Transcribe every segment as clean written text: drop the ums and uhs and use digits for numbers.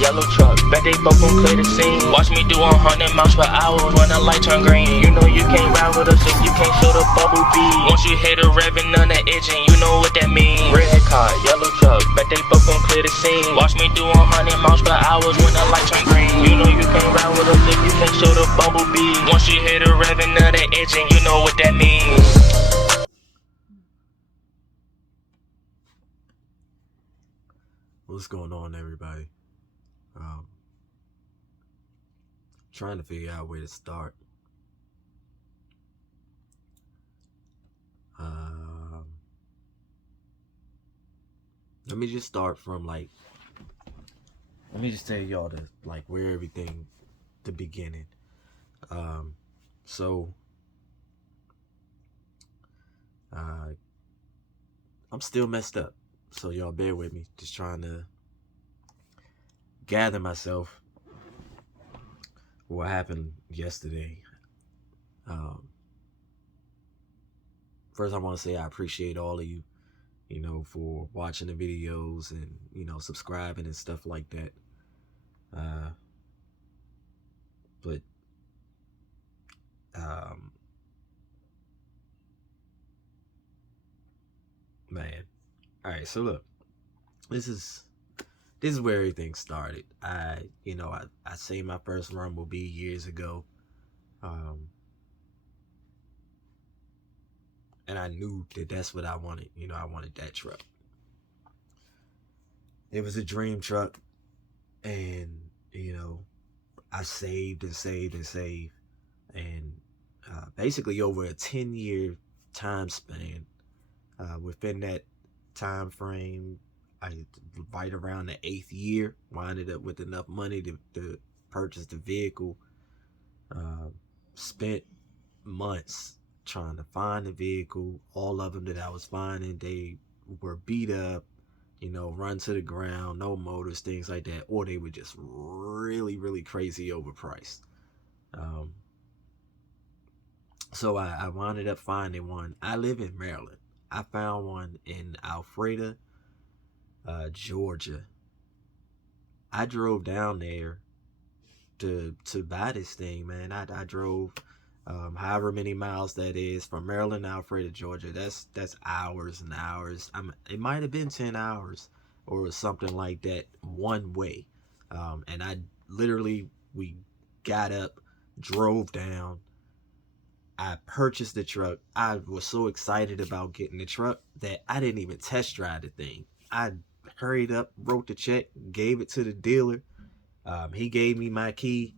yellow truck, bet they both gon' clear the scene. Watch me do 100 miles per hour when the light turn green. You know you can't ride with us if you can't show the bubble beat. Once you hit a revving on the engine, you know what that means. Red car, yellow truck, bet they both gon' clear the scene. Watch me do 100 miles per hour when the light turn green. You know you can't ride with us if you can't show the bubble beat. Once you hit a revving on the engine, you know what that means. What's going on, everybody? Trying to figure out where to start. Let me just start from let me just tell y'all where everything, the beginning. So I'm still messed up, so y'all bear with me. Just trying to gather myself. What happened yesterday? First, I want to say I appreciate all of you, for watching the videos and, subscribing and stuff like that. Man. All right, so look, this is where everything started. I say my first run will be years ago. And I knew that that's what I wanted. I wanted that truck. It was a dream truck. And, I saved and saved and saved. And basically over a 10-year time span, within that time frame, right around the 8th year, winded up with enough money to purchase the vehicle. Spent months trying to find the vehicle. All of them that I was finding, they were beat up, run to the ground, no motors, things like that, or they were just really, really crazy overpriced. So I wound up finding one. I live in Maryland. I found one in Alpharetta, Georgia. I drove down there to buy this thing, man. I drove however many miles that is from Maryland to Alpharetta, Georgia. That's hours and hours. It might have been 10 hours or something like that one way. And we got up, drove down. I purchased the truck. I was so excited about getting the truck that I didn't even test drive the thing. I hurried up, wrote the check, gave it to the dealer. He gave me my key.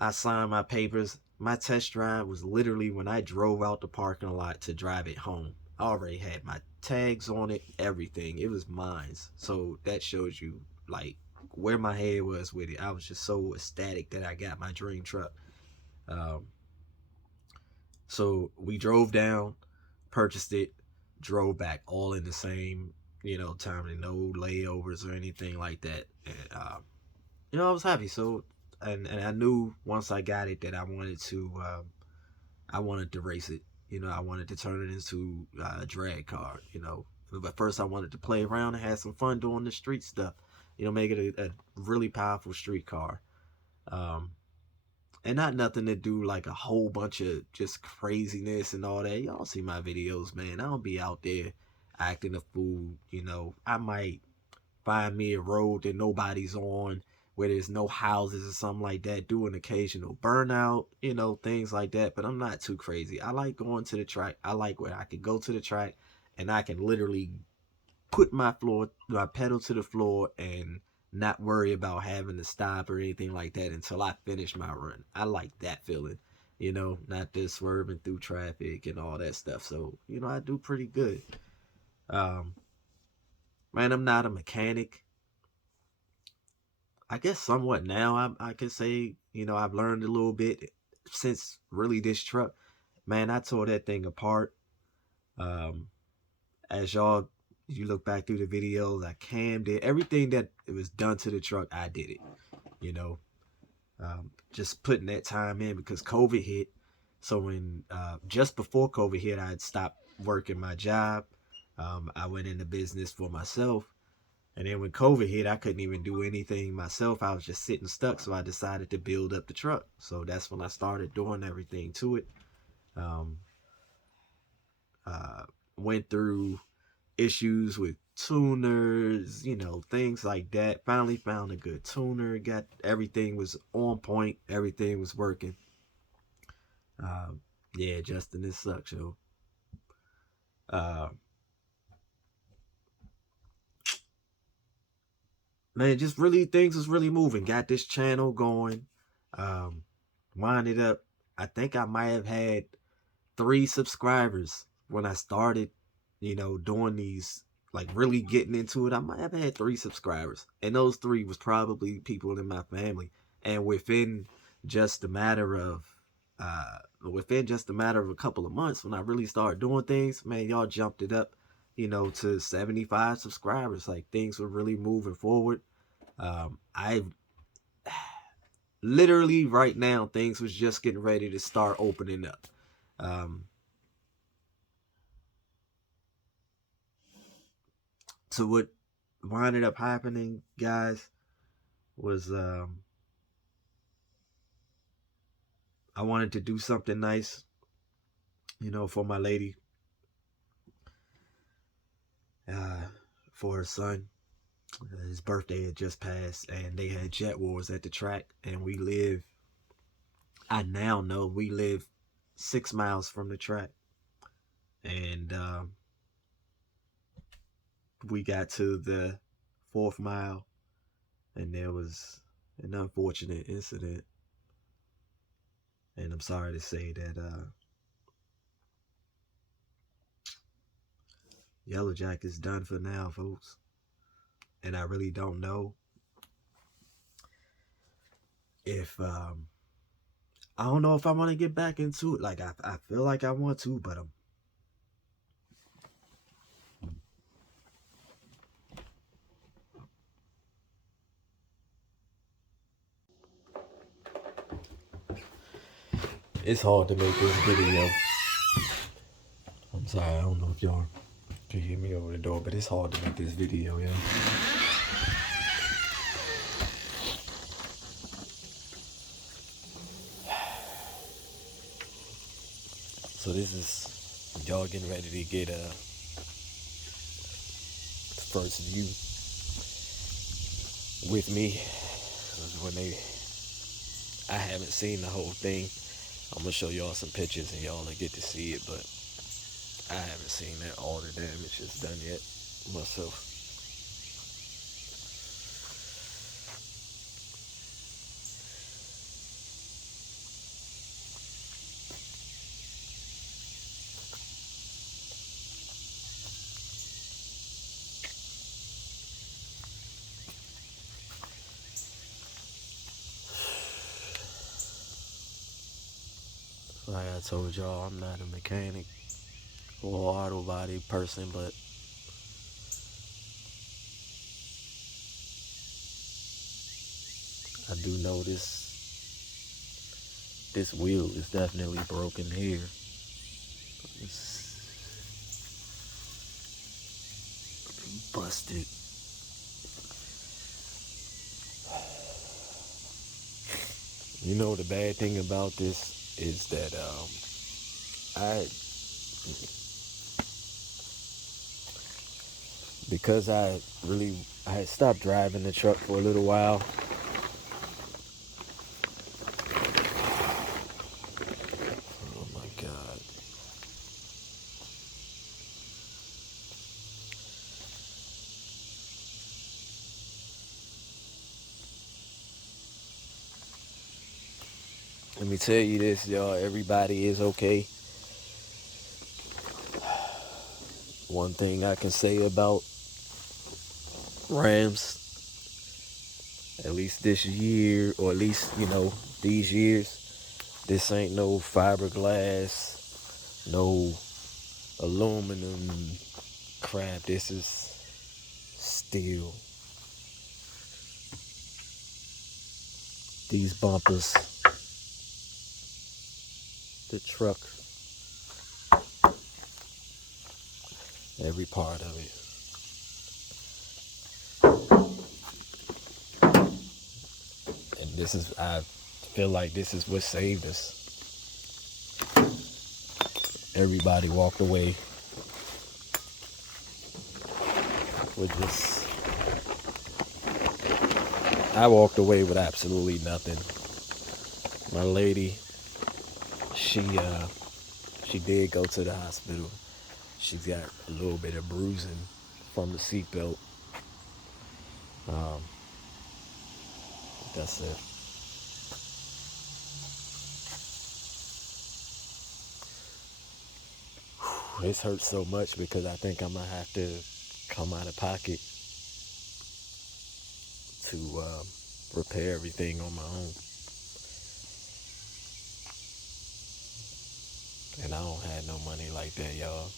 I signed my papers. My test drive was literally when I drove out the parking lot to drive it home. I already had my tags on it, everything. It was mine. So that shows you where my head was with it. I was just so ecstatic that I got my dream truck. So we drove down, purchased it, drove back, all in the same, time, and no layovers or anything like that. And, I was happy. So, and I knew once I got it that I wanted to race it. I wanted to turn it into a drag car, But first I wanted to play around and have some fun doing the street stuff, make it a really powerful street car. And not nothing to do like a whole bunch of just craziness and all that. Y'all see my videos, man. I don't be out there acting a fool. I might find me a road that nobody's on, where there's no houses or something like that, do an occasional burnout, things like that. But I'm not too crazy. I like going to the track. I like where I can go to the track and I can literally put my pedal to the floor and not worry about having to stop or anything like that until I finish my run. I like that feeling, not just swerving through traffic and all that stuff. So, I do pretty good. Man, I'm not a mechanic. I guess somewhat now I could say, I've learned a little bit since really this truck. Man, I tore that thing apart. As you look back through the videos, I cammed it. Everything that it was done to the truck, I did it. Just putting that time in because COVID hit. So when just before COVID hit, I had stopped working my job. I went into business for myself, And then when COVID hit, I couldn't even do anything myself. I was just sitting stuck. So I decided to build up the truck. So that's when I started doing everything to it. Um, uh, Went through issues with tuners, you know, things like that. Finally found a good tuner. Got everything was on point. Everything was working. Um, yeah, Justin, this sucks, yo. Uh, Man, just really things was really moving. Got this channel going. Um, Winded up. I think I might have had 3 subscribers when I started, you know, doing these, like really getting into it. I might have had 3 subscribers, and those 3 was probably people in my family. And within just a matter of a couple of months, when I really started doing things, man, y'all jumped it up, you know, to 75 subscribers. Like things were really moving forward. I literally right now things was just getting ready to start opening up. Um, so what winded up happening, guys, was I wanted to do something nice, you know, for my lady, uh, for her son. His birthday had just passed, and they had jet wars at the track, and I now know we live 6 miles from the track, and we got to the 4th mile, and there was an unfortunate incident. And I'm sorry to say that YellowJacket is done for now, folks. And I really don't know if I don't know if I want to get back into it. Like I feel like I want to, but it's hard to make this video. I'm sorry, I don't know if y'all can hear me over the door, but it's hard to make this video, yeah. So this is y'all getting ready to get the first view with me. I haven't seen the whole thing. I'm gonna show y'all some pictures and y'all will get to see it, but I haven't seen all the damage that's done yet myself. Like I told y'all, I'm not a mechanic or auto body person, but I do know this wheel is definitely broken here. It's busted. You know the bad thing about this is that because I had stopped driving the truck for a little while. Oh my God. Let me tell you this, y'all, everybody is okay. One thing I can say about Rams, at least this year, or at least, you know, these years, this ain't no fiberglass, no aluminum crap. This is steel. These bumpers, the truck, every part of it. I feel like this is what saved us. Everybody walked away with just, I walked away with absolutely nothing. My lady, she did go to the hospital. She's got a little bit of bruising from the seatbelt. That's it. This hurts so much because I think I'm gonna have to come out of pocket to repair everything on my own. And I don't have no money like that, y'all.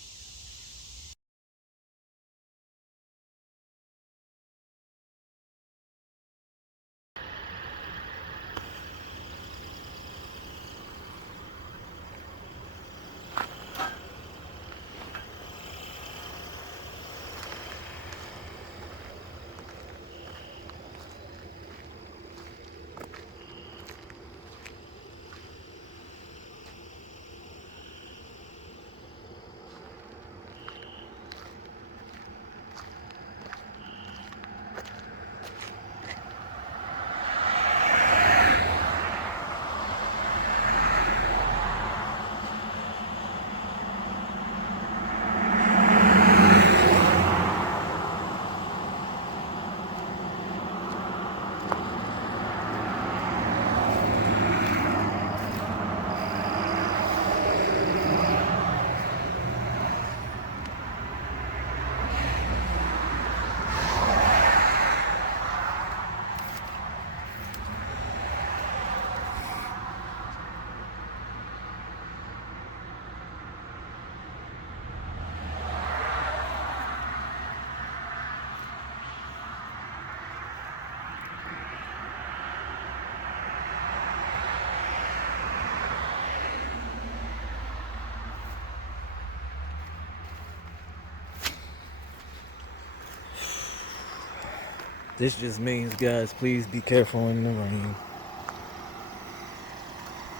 This just means, guys, please be careful in the rain.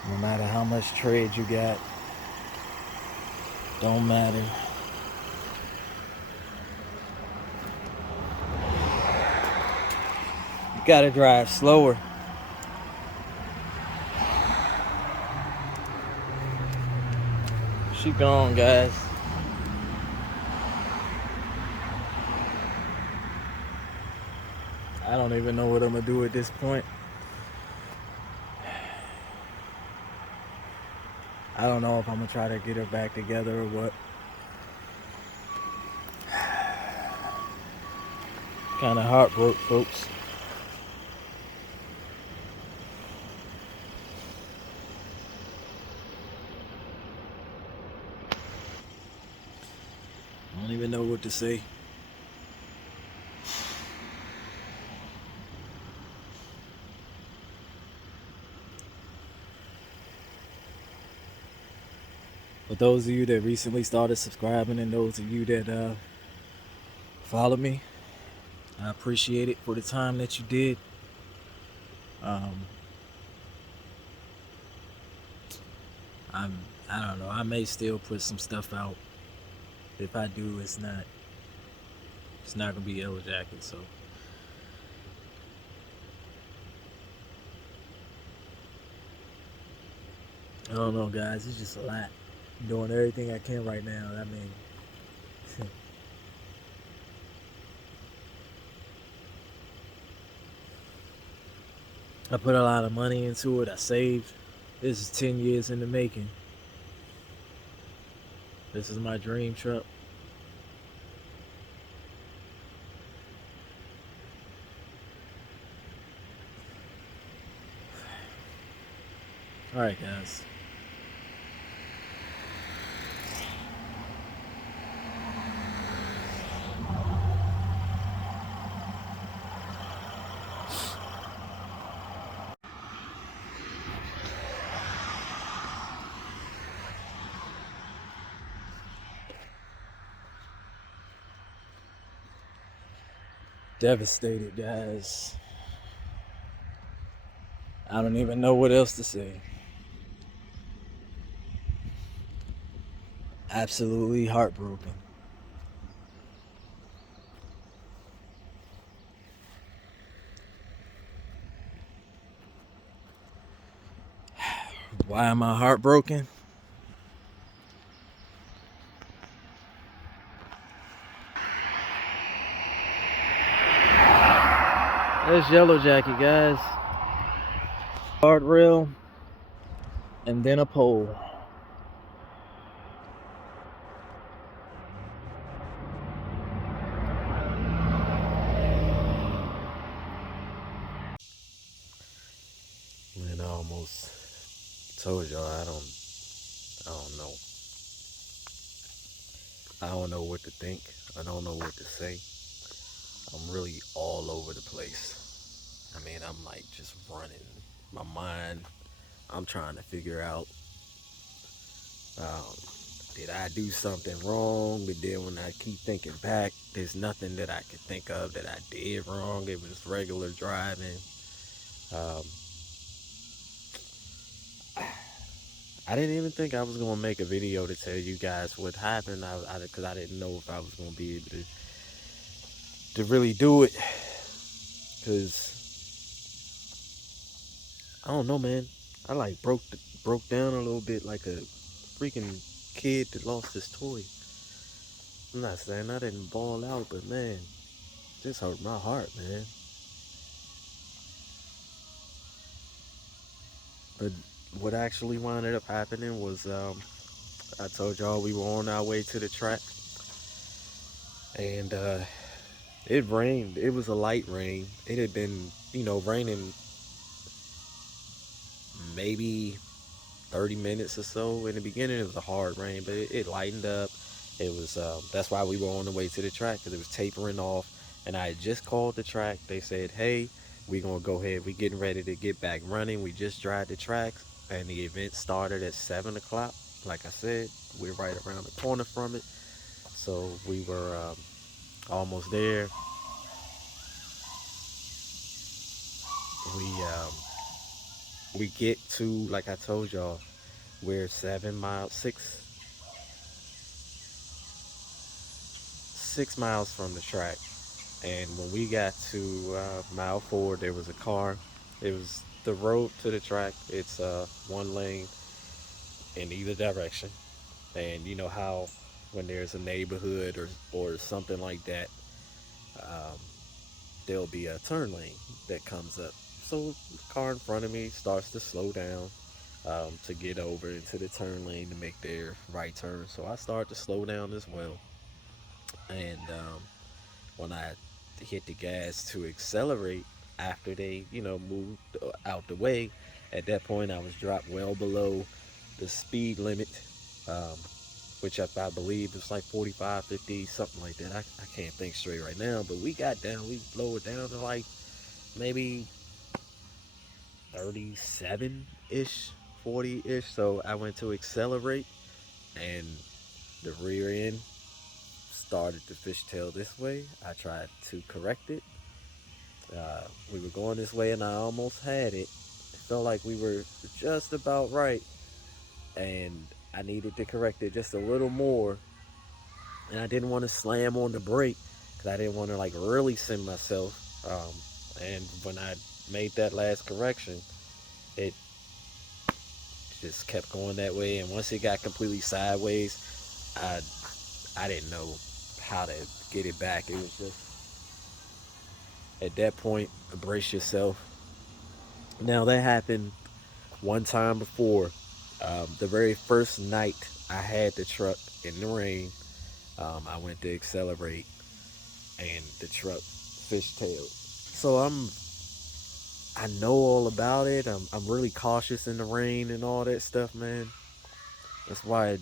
No matter how much tread you got, don't matter. You gotta drive slower. She gone, guys. I don't even know what I'm gonna do at this point. I don't know if I'm gonna try to get her back together or what. Kind of heartbroken, folks. I don't even know what to say. For those of you that recently started subscribing and those of you that follow me, I appreciate it for the time that you did. I don't know. I may still put some stuff out. If I do, it's not gonna be YellowJacket. So I don't know, guys. It's just a lot. I'm doing everything I can right now. I mean, I put a lot of money into it. I saved. This is 10 years in the making. This is my dream truck. Alright, guys. Devastated, guys. I don't even know what else to say. Absolutely heartbroken. Why am I heartbroken? There's YellowJacket, guys. Guardrail and then a pole. Man, I almost told y'all I don't know. I don't know what to think. I don't know what to say. I'm really all over the place. I mean, I'm like just running my mind. I'm trying to figure out, um, did I do something wrong? But then when I keep thinking back, there's nothing that I could think of that I did wrong. It was regular driving. Um, I didn't even think I was gonna make a video to tell you guys what happened. Because I didn't know if I was gonna be able to really do it. Because I don't know, man. I like broke down a little bit like a freaking kid that lost his toy. I'm not saying I didn't ball out, but man, this hurt my heart, man. But what actually wound up happening was, I told y'all we were on our way to the track, and it rained. It was a light rain. It had been, raining maybe 30 minutes or so. In the beginning, it was a hard rain, but it lightened up. It was, that's why we were on the way to the track, because it was tapering off. And I had just called the track. They said, hey, we're going to go ahead. We're getting ready to get back running. We just drive the tracks, and the event started at 7 o'clock. Like I said, we're right around the corner from it. So we were almost there. We, um, we get to, like I told y'all, we're 7 miles, 6 miles from the track. And when we got to mile 4, there was a car. It was the road to the track. It's one lane in either direction. And you know how when there's a neighborhood or something like that, um, there'll be a turn lane that comes up. So the car in front of me starts to slow down to get over into the turn lane to make their right turn. So I start to slow down as well. And when I hit the gas to accelerate after they, moved out the way, at that point I was dropped well below the speed limit, um, which I believe is like 45, 50, something like that. I can't think straight right now, but we lowered down to like maybe 37-ish, 40-ish. So I went to accelerate, and the rear end started to fishtail this way. I tried to correct it. We were going this way, and I almost had it. It felt like we were just about right, and I needed to correct it just a little more. And I didn't want to slam on the brake because I didn't want to like really send myself. And when I made that last correction, it just kept going that way. And once it got completely sideways, I I didn't know how to get it back. It was just at that point, brace yourself. Now that happened one time before. The very first night I had the truck in the rain, I went to accelerate, and the truck fishtailed. So I know all about it. I'm really cautious in the rain and all that stuff, man. That's why I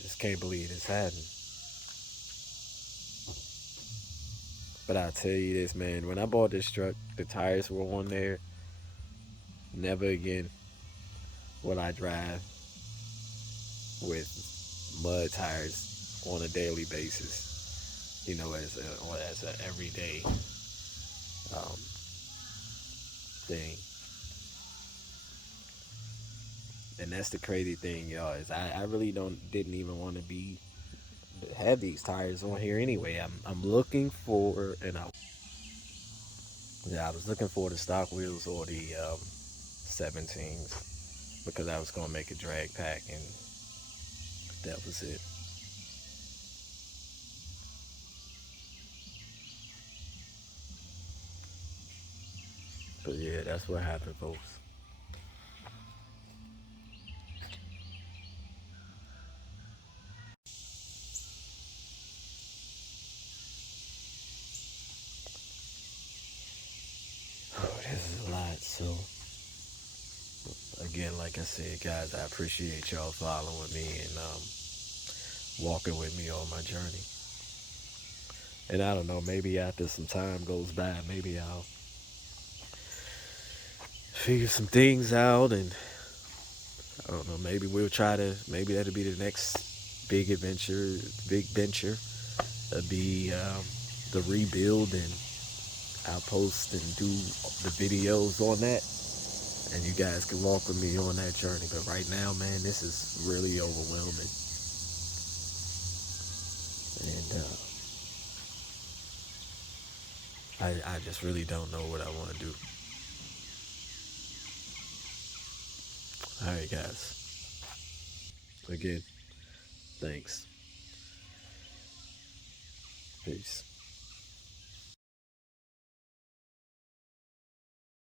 just can't believe this happened. But I'll tell you this, man. When I bought this truck, the tires were on there. Never again will I drive with mud tires on a daily basis. As a everyday um, thing. And that's the crazy thing, y'all, is I really didn't even want to have these tires on here anyway. I'm looking for, and I was looking for the stock wheels or the 17s because I was gonna make a drag pack, and that was it. But yeah, that's what happened, folks. Oh, this is a lot. So again, like I said, guys, I appreciate y'all following me and walking with me on my journey. And I don't know, maybe after some time goes by, maybe I'll figure some things out, and I don't know, maybe we'll try to, maybe that'll be the next big venture. It'll be the rebuild, and I'll post and do the videos on that, and you guys can walk with me on that journey. But right now, man, this is really overwhelming, and I just really don't know what I want to do. All right, guys. Again, thanks. Peace.